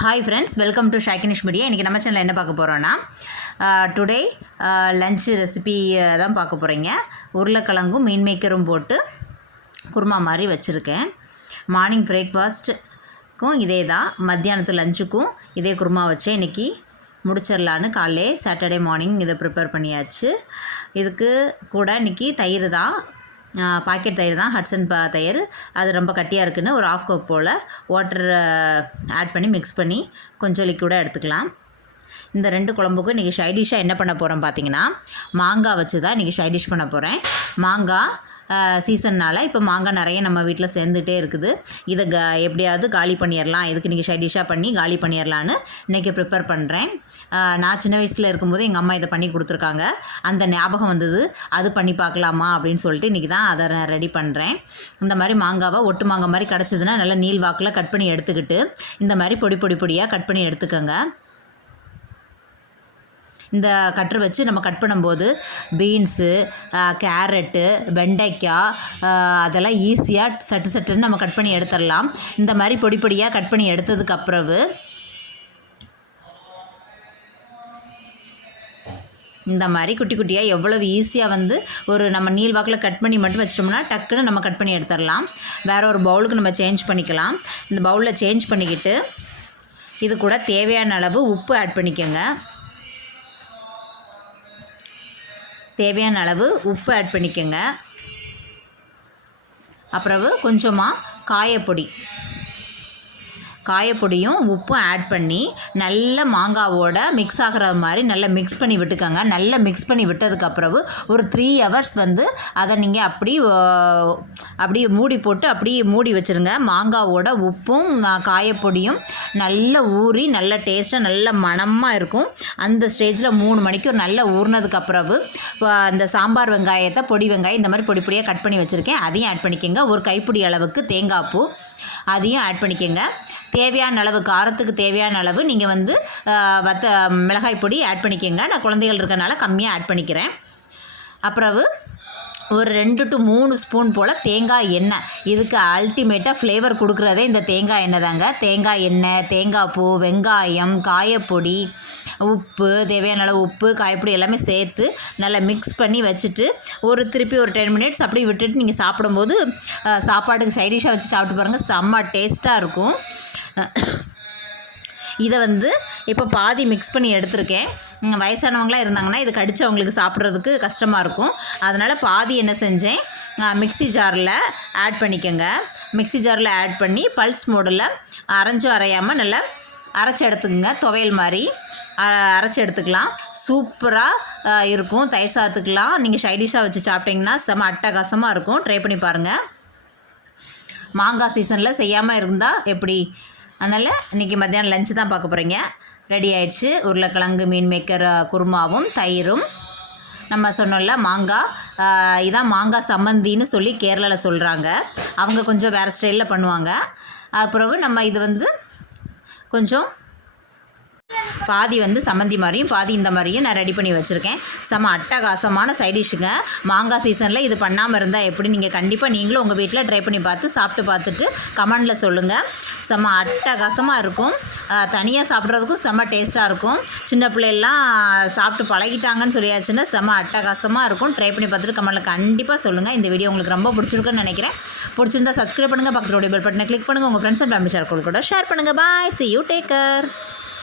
Hi friends, welcome to ஷைக்கினிஷ் media. இன்றைக்கி நம்ம சேனலில் என்ன பார்க்க போகிறோன்னா டுடே லன்ச்சு ரெசிபி தான் பார்க்க போகிறீங்க. உருளைக்கிழங்கும் மீன் மேக்கரும் போட்டு குருமா மாதிரி வச்சுருக்கேன். மார்னிங் பிரேக்ஃபாஸ்ட்டுக்கும் இதே தான், மத்தியானத்து லஞ்சுக்கும் இதே குருமா வச்சேன். இன்றைக்கி முடிச்சிடலான்னு காலையிலே சாட்டர்டே மார்னிங் இதை ப்ரிப்பேர் பண்ணியாச்சு. இதுக்கு கூட இன்றைக்கி தயிர் தான், பாக்கெட் தயிர் தான், ஹட்சன் தயிர். அது ரொம்ப கட்டியாக இருக்குதுன்னு ஒரு 1/2 கப் போல் வாட்டர் ஆட் பண்ணி மிக்ஸ் பண்ணி கொஞ்சம் லிக்விடாக எடுத்துக்கலாம். இந்த 2 குழம்புக்கும் இன்றைக்கி சைடிஷ்ஷாக என்ன பண்ண போகிறோம் பார்த்தீங்கன்னா, மாங்காய் வச்சு தான் இன்றைக்கி சைடிஷ் பண்ண போகிறேன். மாங்காய் சீசன்னால் இப்போ மாங்காய் நிறைய நம்ம வீட்டில் சேர்ந்துகிட்டே இருக்குது. இதை எப்படியாவது காலி பண்ணிடலாம், இதுக்கு இன்றைக்கி சைடிஷ்ஷாக பண்ணி காலி பண்ணிடலான்னு இன்றைக்கி ப்ரிப்பேர் பண்ணுறேன். நான் சின்ன வயசில் இருக்கும்போது எங்கள் அம்மா இதை பண்ணி கொடுத்துருக்காங்க. அந்த ஞாபகம் வந்தது, அது பண்ணி பார்க்கலாமா அப்படின்னு சொல்லிட்டு இன்றைக்கி தான் அதை நான் ரெடி பண்ணுறேன். இந்த மாதிரி மாங்காவை ஒட்டு மாங்காய் மாதிரி கிடச்சிதுன்னா நல்லா நீள் வாக்கில் கட் பண்ணி எடுத்துக்கிட்டு இந்த மாதிரி பொடியாக கட் பண்ணி எடுத்துக்கோங்க. இந்த கட்டர் வச்சு நம்ம கட் பண்ணும்போது பீன்ஸு, கேரட்டு, வெண்டைக்காய் அதெல்லாம் ஈஸியாக சட்டுன்னு நம்ம கட் பண்ணி எடுத்துடலாம். இந்த மாதிரி பொடியாக கட் பண்ணி எடுத்ததுக்கப்புறவு இந்த மாதிரி குட்டியாக எவ்வளவு ஈஸியாக ஒரு நம்ம நீள் வாக்கில் கட் பண்ணி மட்டும் வச்சிட்டோம்னா டக்குன்னு நம்ம கட் பண்ணி எடுத்துடலாம். வேறு ஒரு பவுலுக்கு நம்ம சேஞ்ச் பண்ணிக்கலாம். இந்த பவுலில் சேஞ்ச் பண்ணிக்கிட்டு இது கூட தேவையான அளவு உப்பு ஆட் பண்ணிக்கோங்க. தேவையான அளவு உப்பு ஆட் பண்ணிக்கோங்க. அப்புறம் கொஞ்சமாக காயப்பொடியும் உப்பும் ஆட் பண்ணி நல்ல மாங்காவோட மிக்ஸ் ஆகிற மாதிரி நல்லா மிக்ஸ் பண்ணி விட்டுக்கோங்க. நல்லா மிக்ஸ் பண்ணி விட்டதுக்கப்புறம் ஒரு 3 ஹவர்ஸ் அதை நீங்கள் அப்படியே மூடி போட்டு அப்படியே மூடி வச்சுருங்க. மாங்காவோட உப்பும் காயப்பொடியும் நல்ல ஊறி நல்ல டேஸ்ட்டாக நல்ல மணமாக இருக்கும். அந்த ஸ்டேஜில் 3 மணிக்கு நல்லா ஊறினதுக்கப்புறம் அந்த சாம்பார் வெங்காயத்தை பொடி வெங்காயம் இந்த மாதிரி பொடியாக கட் பண்ணி வச்சுருக்கேன், அதையும் ஆட் பண்ணிக்கோங்க. ஒரு கைப்பிடி அளவுக்கு தேங்காய் பூ அதையும் ஆட் பண்ணிக்கோங்க. தேவையான அளவு காரத்துக்கு தேவையான அளவு நீங்கள் மிளகாய் பொடி ஆட் பண்ணிக்கோங்க. நான் குழந்தைகள் இருக்கனால கம்மியாக ஆட் பண்ணிக்கிறேன். அப்புறம் ஒரு 2 to 3 ஸ்பூன் போல் தேங்காய் எண்ணெய். இதுக்கு அல்டிமேட்டாக ஃப்ளேவர் கொடுக்குறதே இந்த தேங்காய் எண்ணெய் தாங்க. தேங்காய் எண்ணெய், தேங்காய் பூ, வெங்காயம், காயப்பொடி, உப்பு, தேவையான அளவு உப்பு, காயப்பொடி எல்லாமே சேர்த்து நல்லா மிக்ஸ் பண்ணி வச்சுட்டு திருப்பி ஒரு 10 மினிட்ஸ் அப்படியே விட்டுட்டு நீங்கள் சாப்பிடும்போது சாப்பாட்டுக்கு சைடிஷாக வச்சு சாப்பிட்டு பாருங்கள், செம்ம டேஸ்ட்டாக இருக்கும். இதை இப்போ பாதி மிக்ஸ் பண்ணி எடுத்திருக்கேன். வயசானவங்களாம் இருந்தாங்கன்னா இது கடிச்சவங்களுக்கு சாப்பிட்றதுக்கு கஷ்டமாக இருக்கும். அதனால் பாதி என்ன செஞ்சேன், மிக்ஸி ஜாரில் ஆட் பண்ணிக்கோங்க. மிக்ஸி ஜாரில் ஆட் பண்ணி பல்ஸ் மோடில் அரையாமல் நல்லா அரைச்சி எடுத்துக்கோங்க. துவையல் மாதிரி அரைச்சி எடுத்துக்கலாம். சூப்பராக இருக்கும். தயிர் சாதத்துக்கெலாம் நீங்கள் சைடிஷாக வச்சு சாப்பிட்டிங்கன்னா செம்ம அட்டகாசமாக இருக்கும். ட்ரை பண்ணி பாருங்கள். மாங்காய் சீசனில் செய்யாமல் இருந்தால் எப்படி? அதனால் இன்றைக்கி மத்தியானம் லஞ்சு தான் பார்க்க போகிறீங்க. ரெடி ஆயிடுச்சு. உருளைக்கிழங்கு மீன் மேக்கர் குருமாவும் தயிரும். நம்ம சொன்னோம்ல மாங்காய், இதான் மாங்காய் சம்மந்தின்னு சொல்லி கேரளாவில் சொல்கிறாங்க. அவங்க கொஞ்சம் வேறு ஸ்டைலில் பண்ணுவாங்க. அப்புறம் நம்ம இது கொஞ்சம் பாதி சம்மந்தி மாதிரியும் பாதி இந்த மாதிரியும் நான் ரெடி பண்ணி வச்சுருக்கேன். செம்ம அட்டகாசமான சைடிஷ்ஷுங்க. மாங்காய் சீசனில் இது பண்ணாமல் இருந்தால் எப்படி? நீங்கள் கண்டிப்பாக நீங்களும் உங்கள் வீட்டில் ட்ரை பண்ணி சாப்பிட்டு பார்த்துட்டு கமெண்டில் சொல்லுங்கள். செம்ம அட்டகாசமாக இருக்கும். தனியாக சாப்பிட்றதுக்கும் செம்ம டேஸ்ட்டாக இருக்கும். சின்ன பிள்ளைலாம் சாப்பிட்டு பழகிட்டாங்கன்னு சொல்லியாச்சுன்னா செம்ம அட்டகாசமாக இருக்கும். ட்ரை பண்ணி பார்த்துட்டு கமெண்டில் கண்டிப்பாக சொல்லுங்கள். இந்த வீடியோ உங்களுக்கு ரொம்ப பிடிச்சிருக்குன்னு நினைக்கிறேன். பிடிச்சிருந்தா சப்ஸ்கிரைப் பண்ணுங்கள், பக்கத்தோடைய பெல் பட்டனை கிளிக் பண்ணுங்கள், உங்கள் ஃப்ரெண்ட்ஸ் அண்ட் ஃபேமிலி சர்க்கிள் கூட ஷேர் பண்ணுங்கள். பாய், see you, take care.